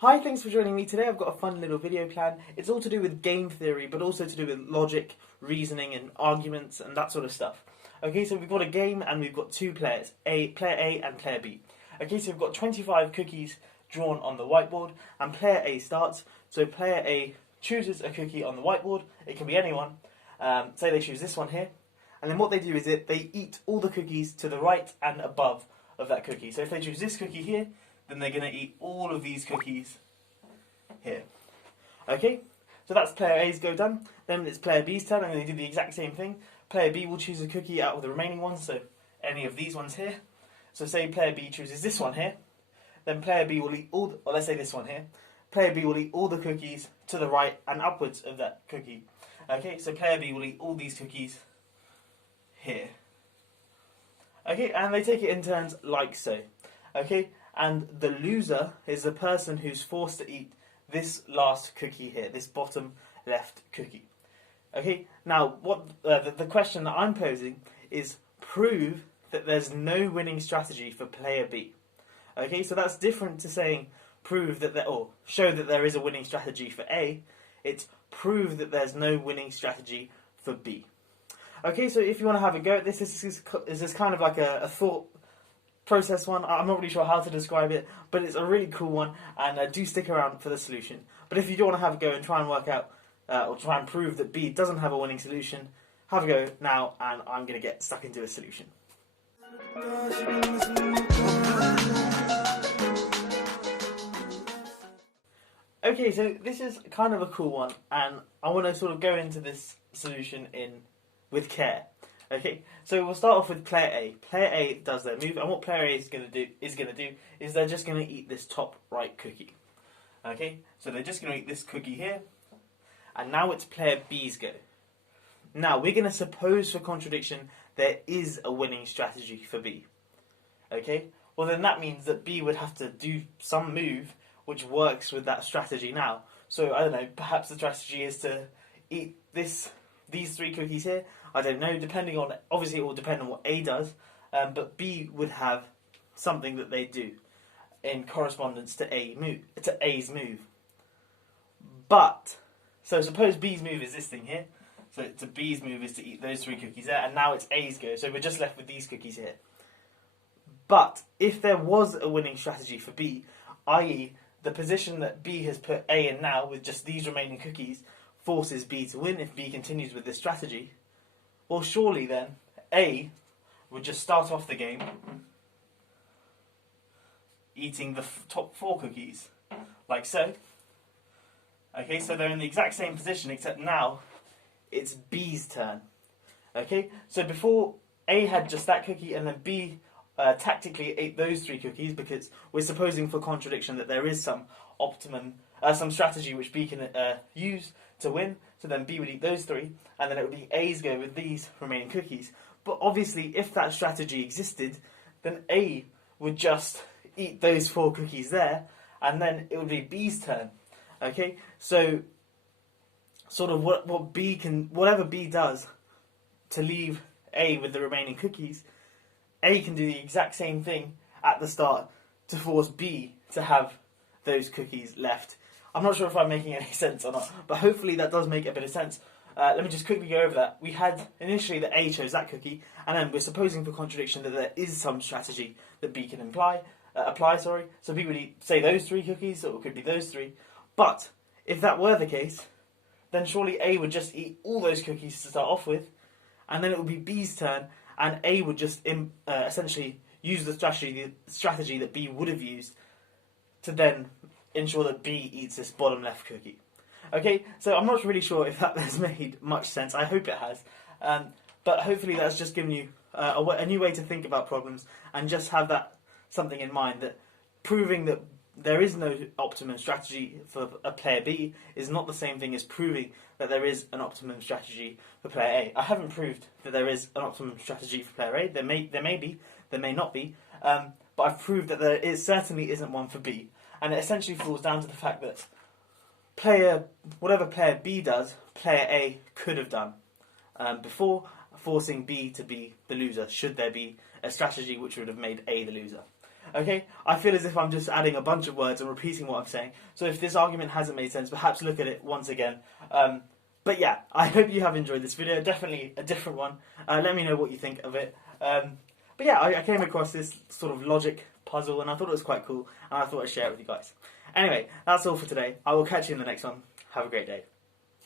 Hi, thanks for joining me today. I've got a fun little video plan. It's all to do with game theory, but also to do with logic, reasoning, and arguments, and that sort of stuff. Okay, so we've got a game, and we've got two players, player A and player B. Okay, so we've got 25 cookies drawn on the whiteboard, and player A starts. So player A chooses a cookie on the whiteboard. It can be anyone. Say they choose this one here, and then what they do is they eat all the cookies to the right and above of that cookie. So if they choose this cookie here, then they're going to eat all of these cookies here. Okay, so that's player A's go done. Then it's player B's turn, and they do the exact same thing. Player B will choose a cookie out of the remaining ones, so any of these ones here. So say player B chooses this one here, then player B will eat all, or let's say this one here. Player B will eat all the cookies to the right and upwards of that cookie. Okay, so player B will eat all these cookies here. Okay, and they take it in turns like so. Okay, and the loser is the person who's forced to eat this last cookie here, this bottom left cookie. Okay, now what the question that I'm posing is prove that there's no winning strategy for player B. Okay, so that's different to saying prove that or show that there is a winning strategy for A. It's prove that there's no winning strategy for B. Okay, so if you want to have a go at this, this is kind of like a thought process one. I'm not really sure how to describe it, but it's a really cool one, and do stick around for the solution. But if you do want to have a go and try and work out, or try and prove that B doesn't have a winning solution, have a go now, and I'm going to get stuck into a solution. Okay, so this is kind of a cool one, and I want to sort of go into this solution with care. Okay, so we'll start off with player A. Player A does their move, and what player A is going to do is they're just going to eat this top right cookie. Okay, so they're just going to eat this cookie here, and now it's player B's go. Now we're going to suppose, for contradiction, there is a winning strategy for B. Okay, well then that means that B would have to do some move which works with that strategy now. So I don't know, perhaps the strategy is to eat these three cookies here. I don't know, depending on, obviously it will depend on what A does, but B would have something that they do in correspondence to A's move. But, so suppose B's move is this thing here, so B's move is to eat those three cookies there, and now it's A's go, so we're just left with these cookies here. But, if there was a winning strategy for B, i.e. the position that B has put A in now with just these remaining cookies forces B to win if B continues with this strategy, well, surely then A would just start off the game eating the top four cookies, like so. Okay, so they're in the exact same position, except now it's B's turn. Okay, so before A had just that cookie, and then B tactically ate those three cookies, because we're supposing, for contradiction, that there is some some strategy which B can use to win. So then B would eat those three, and then it would be A's go with these remaining cookies. But obviously, if that strategy existed, then A would just eat those four cookies there, and then it would be B's turn. Okay, so sort of whatever B does to leave A with the remaining cookies, A can do the exact same thing at the start to force B to have those cookies left. I'm not sure if I'm making any sense or not, but hopefully that does make a bit of sense. Let me just quickly go over that. We had initially that A chose that cookie, and then we're supposing, for contradiction, that there is some strategy that B can apply. So B would eat, say, those three cookies, or it could be those three. But if that were the case, then surely A would just eat all those cookies to start off with, and then it would be B's turn, and A would just essentially use the strategy that B would have used to then ensure that B eats this bottom left cookie. Okay, so I'm not really sure if that has made much sense. I hope it has. But hopefully that's just given you a new way to think about problems, and just have that something in mind, that proving that there is no optimum strategy for a player B is not the same thing as proving that there is an optimum strategy for player A. I haven't proved that there is an optimum strategy for player A. There may be, there may not be, but I've proved that there certainly isn't one for B. And it essentially falls down to the fact that whatever player B does, player A could have done before, forcing B to be the loser, should there be a strategy which would have made A the loser. Okay, I feel as if I'm just adding a bunch of words and repeating what I'm saying. So if this argument hasn't made sense, perhaps look at it once again. But yeah, I hope you have enjoyed this video. Definitely a different one. Let me know what you think of it. But yeah, I came across this sort of logic puzzle and I thought it was quite cool, and I thought I'd share it with you guys. Anyway, that's all for today. I will catch you in the next one. Have a great day.